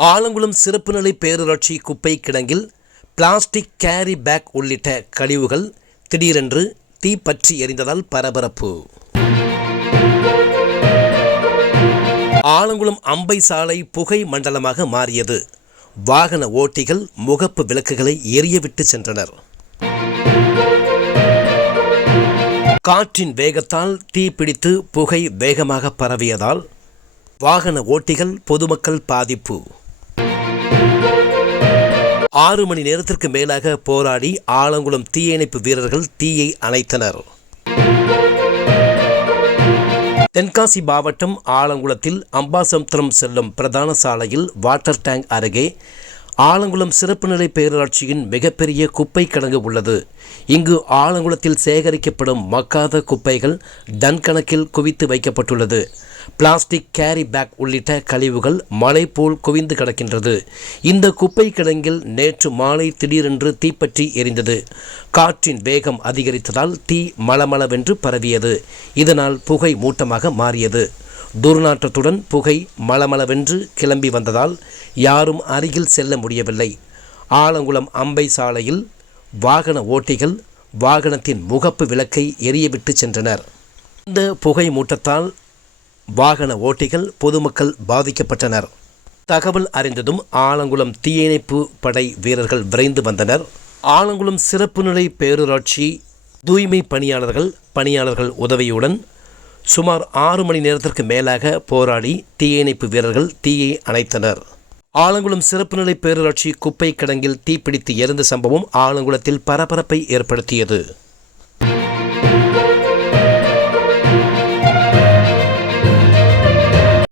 ஆலங்குளம் சிறப்பு நிலை பேரூராட்சி குப்பை கிடங்கில் பிளாஸ்டிக் கேரி பேக் உள்ளிட்ட கழிவுகள் திடீரென்று தீப்பற்றி எரிந்ததால் பரபரப்பு. ஆலங்குளம் அம்பை சாலை புகை மண்டலமாக மாறியது. வாகன ஓட்டிகள் முகப்பு விளக்குகளை எரியவிட்டு சென்றனர். காற்றின் வேகத்தால் தீப்பிடித்து புகை வேகமாக பரவியதால் வாகன ஓட்டிகள் பொதுமக்கள் பாதிப்பு. ஆறு மணி நேரத்திற்கு மேலாக போராடி ஆலங்குளம் தீயணைப்பு வீரர்கள் தீயை அணைத்தனர். தென்காசி மாவட்டம் ஆலங்குளத்தில் அம்பாசமுத்திரம் செல்லும் பிரதான சாலையில் வாட்டர் டேங்க் அருகே ஆலங்குளம் சிறப்பு நிலை பேரூராட்சியின் மிகப்பெரிய குப்பை கிடங்கு உள்ளது. இங்கு ஆலங்குளத்தில் சேகரிக்கப்படும் மக்காத குப்பைகள் டன் கணக்கில் குவித்து வைக்கப்பட்டுள்ளது. பிளாஸ்டிக் கேரி பேக் உள்ளிட்ட கழிவுகள் மலை போல் குவிந்து கிடக்கின்றது. இந்த குப்பை கிடங்கில் நேற்று மாலை திடீரென்று தீப்பற்றி எரிந்தது. காற்றின் வேகம் அதிகரித்ததால் தீ மளமளவென்று பரவியது. இதனால் புகை மூட்டமாக மாறியது. துர்நாற்றத்துடன் புகை மளமளவென்று கிளம்பி வந்ததால் யாரும் அருகில் செல்ல முடியவில்லை. ஆலங்குளம் அம்பை சாலையில் வாகன ஓட்டிகள் வாகனத்தின் முகப்பு விளக்கை எரியவிட்டு சென்றனர். இந்த புகை மூட்டத்தால் வாகன ஓட்டிகள் பொதுமக்கள் பாதிக்கப்பட்டனர். தகவல் அறிந்ததும் ஆலங்குளம் தீயணைப்பு படை வீரர்கள் விரைந்து வந்தனர். ஆலங்குளம் சிறப்பு நிலை பேரூராட்சி தூய்மை பணியாளர்கள் பணியாளர்கள் உதவியுடன் சுமார் ஆறு மணி நேரத்திற்கு மேலாக போராடி தீயணைப்பு வீரர்கள் தீயை அணைத்தனர். ஆலங்குளம் சிறப்பு நிலை பேரூராட்சி குப்பை கிடங்கில் தீப்பிடித்து எரிந்த சம்பவம் ஆலங்குளத்தில் பரபரப்பை ஏற்படுத்தியது.